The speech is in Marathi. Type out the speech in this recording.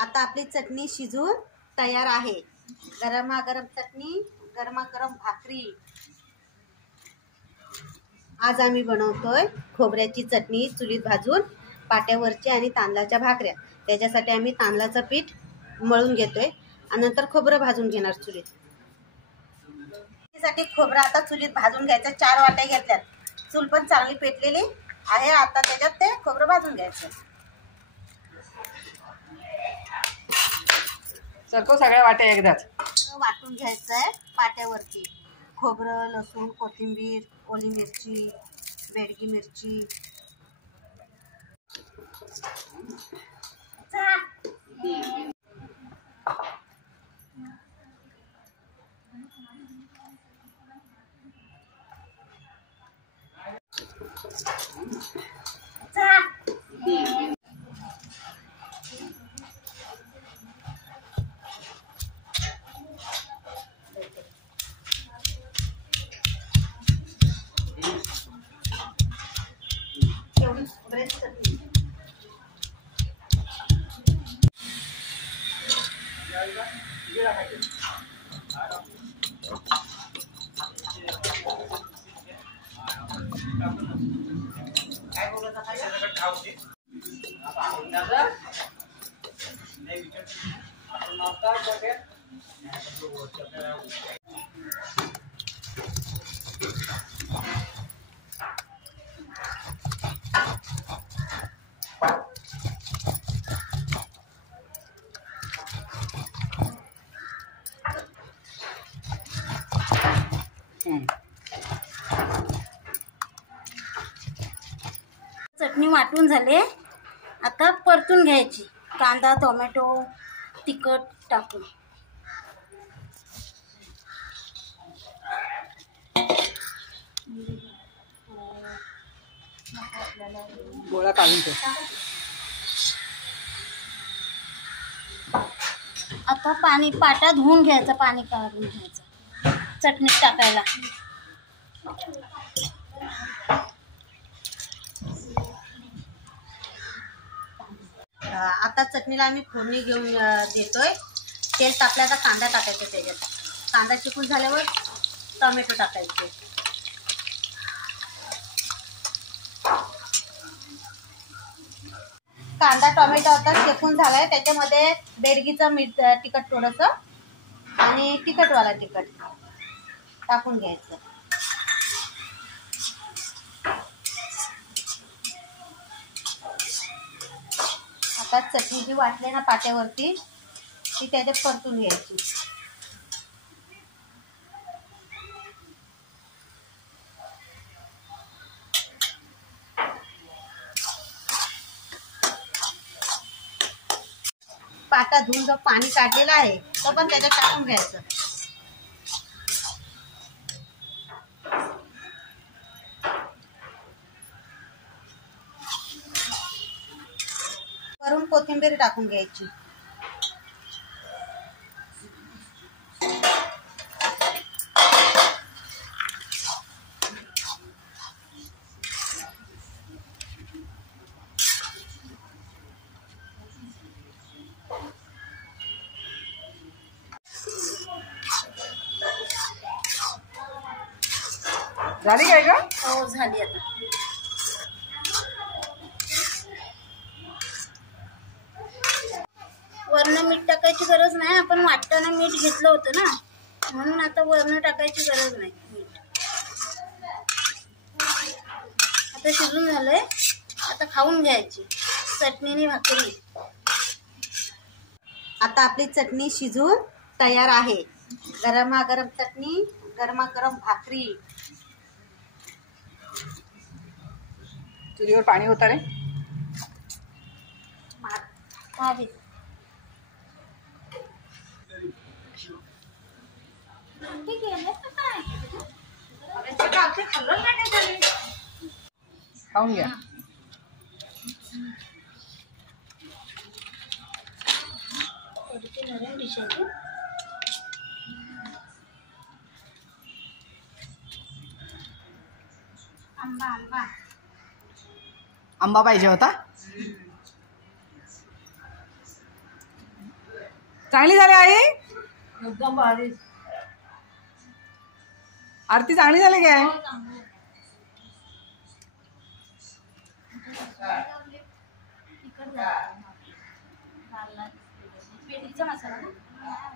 आता आपली चटणी शिजून तयार आहे। गरमागरम चटणी, गरमागरम भाकरी। आज आम्ही बनवतोय खोबऱ्याची चटणी चुलीत भाजून पाट्यावरची आणि तांदळाच्या भाकऱ्या। त्याच्यासाठी आम्ही तांदळाचं पीठ मळून घेतोय आणि नंतर खोबरं भाजून घेणार चुलीत। त्यासाठी खोबरं आता चुलीत भाजून घ्यायचं। 4 वाट्या घेतल्यात। चूल पण चांगली पेटलेली आहे। आता त्याच्यात ते खोबरं भाजून घ्यायचं। सरको सगळ्या वाट्या एकदाच वाटून घ्यायचंय पाट्यावरती। खोबरं, लसूण, कोथिंबीर, ओली मिरची, बेडगी मिरची। चटणी वाटून झाले। आता परतून घ्यायची। कांदा, टोमॅटो, तिखट टाकून। गोळा काढून ठेव। आता पाणी पाटा धुवून घ्यायचं, पाणी काढून घ्यायचं चटणीत टाकायला। आता चटणीला आम्ही फोडणी घेऊन देतोय। तेल तापलं, आता कांदा टाकायचा त्याच्यात। कांदा चिकून झाल्यावर टोमॅटो टाकायचे। कांदा टोमॅटो आता शेकून झालाय। त्याच्यामध्ये बेडगीचं तिखट थोडंसं आणि तिखटवाला तिखट टाकून घ्यायचं। आता चटणी जी वाटली ना पाट्यावरती ती त्याच्यात परतून घ्यायची। पाटा धुवून जो पाणी काढलेलं आहे तो पण त्याच्यात टाकून घ्यायचं। वरून कोथिंबीर टाकून घ्यायची। झाली काय का? हो झाली। आता वरण मीठ टाकायची गरज नाही। आपण वाटताना मीठ घेतलं होतं ना, म्हणून आता वरण टाकायची गरज नाही मीठ। आता शिजून झालंय। आता खाऊन घ्यायची चटणीने भाकरी। आता आपली चटणी शिजून तयार आहे। गरमागरम चटणी, गरमागरम भाकरी। चुलीवर पाणी होतं रे। खाऊन घ्या। आंबा पाहिजे होता। चांगली झाली आई? एकदम भारी. आरती चांगली झाली काय? पेटीचा मसाला ना.